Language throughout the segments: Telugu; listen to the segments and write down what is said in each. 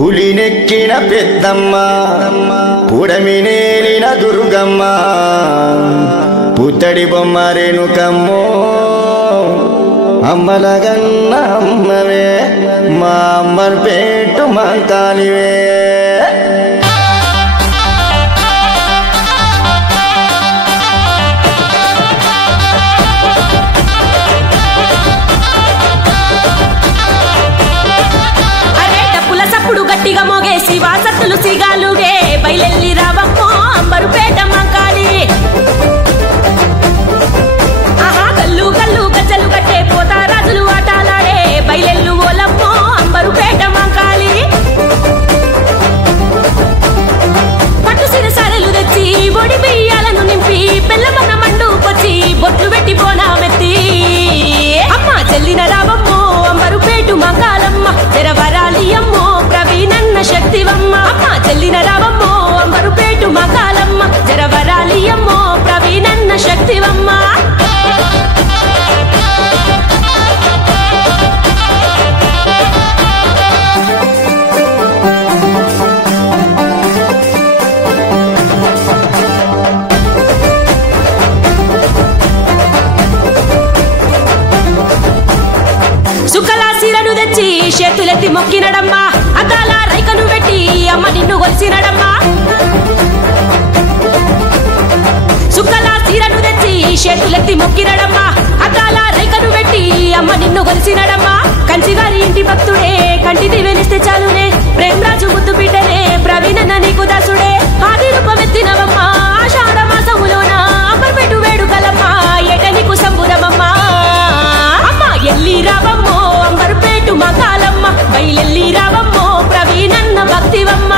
పులినెక్కిన పెద్దమ్మ పుడమినేలిన దుర్గమ్మ పుత్తడి బొమ్మ రేణుకమ్మో అమ్మలగన్న అమ్మవే మా అమ్మర్ పేటు మంకాలివే గట్టిగా మోగేసి వాసత్తులు సిగాలుగే బయలెల్లి రావమ్మో అంబరుపేట మంకాలి ఆహా గల్లు గల్లు గజ్జలు కట్టే పోతారాజులు ఆటలాడే బయలెల్లు ఓలమ్మో అంబరుపేట మంకాలి పట్టు సిరసారెలు తెచ్చి బొడి బియ్యాలను నింపి బెల్లమన్న మండుకొచ్చి బొట్లు పెట్టి బోనామెత్తి అమ్మ చెల్లిన రావమ్మో అంబరుపేటు మంకాలమ్మ తెరవరాలి అమ్మో ప్రవీణన్న శక్తివమ్మ అమ్మ చెల్లిన రావమ్మో అంబరుపేటు మంకాలమ్మ తెరవరాలి అమ్మో ప్రవీణన్న శక్తివమ్మ సుకలాసిరను తెచ్చి చేతులెత్తి మొక్కినడమ్మా అద్దాల రైకను పెట్టి అమ్మ నిన్ను కొలిసినడమ్మా సుకలాసిరను తెచ్చి చేతులెత్తి మొక్కినడమ్మా అద్దాల రైకను పెట్టి అమ్మ నిన్ను కొలిసినడమ్మా కంచిగారి ఇంటి భక్తుడే కంటిది వెలిస్తే చాలునే ప్రేమరాజు ముద్దు బిడ్డనే ప్రవీణన్న నీకు దాసుడే ఆది రూపమెత్తినవమ్మా ఆషాఢ మాసములోన అంబర్పేటు వేడుకలమ్మా ఏట నీకు సంబురమమ్మా అమ్మ ఎల్లి రావమ్మో అంబరుపేటు మంకాలమ్మ బయలెల్లి రావమ్మో ప్రవీణన్న భక్తివమ్మ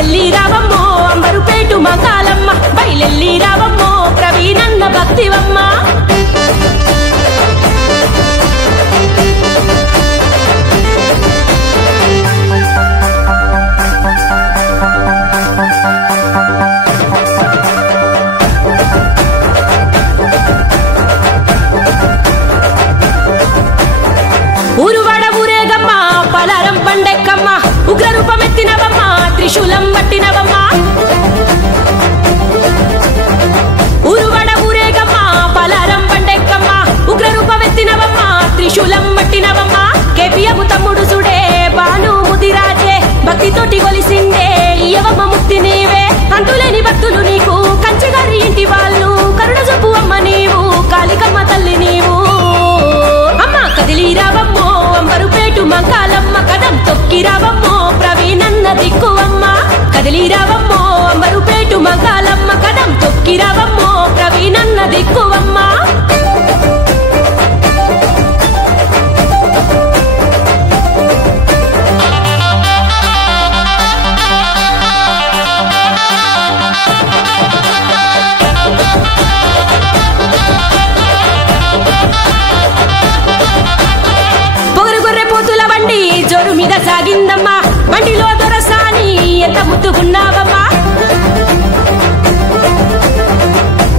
ఎల్లి రావమ్మో అంబరుపేటు మంకాలమ్మ బయలెల్లి రావమ్మో ప్రవీణన్న భక్తివమ్మ ఊరువాడ ఊరేగమ్మ పలారం పండెక్కమ్మ ఉగ్ర రూపమెత్తినవమ్మ త్రిశూలం పట్టినవమ్మ ఊరువాడ ఊరేగమ్మ పలారం పండెక్కమ్మ ఉగ్ర రూపమెత్తినవమ్మ త్రిశూలం పట్టినవమ్మ కేపియము తమ్ముడు సుడే బాను ముదిరాజే భక్తితోటి కొలిసిండే ఇయవమ్మ ముక్తి నీవే అంతులేని భక్తులు నీకు కంచిగారి ఇంటి వాళ్ళు కరుణ చూపు అమ్మ నీవు కాళికమ్మ తల్లి నీవు అమ్మ కదిలి రావమ్మో అంబరుపేటు మంకాలమ్మ కదం తొక్కి రావమ్మో ప్రవీణన్న దిక్కువమ్మ కదిలి రావమ్మో అంబరుపేటు మంకాలమ్మ కదం తొక్కి రావమ్మో ప్రవీణన్న దిక్కువమ్మ జోరు మీద సాగిందమ్మా బండిలో దొరసాని ఎంత ముద్దుకున్నావమ్మా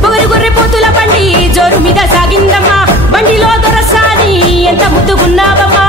పొగరు గొర్రె పోతుల బండి జోరు మీద సాగిందమ్మా బండిలో దొరసాని ఎంత ముద్దుకున్నావమ్మా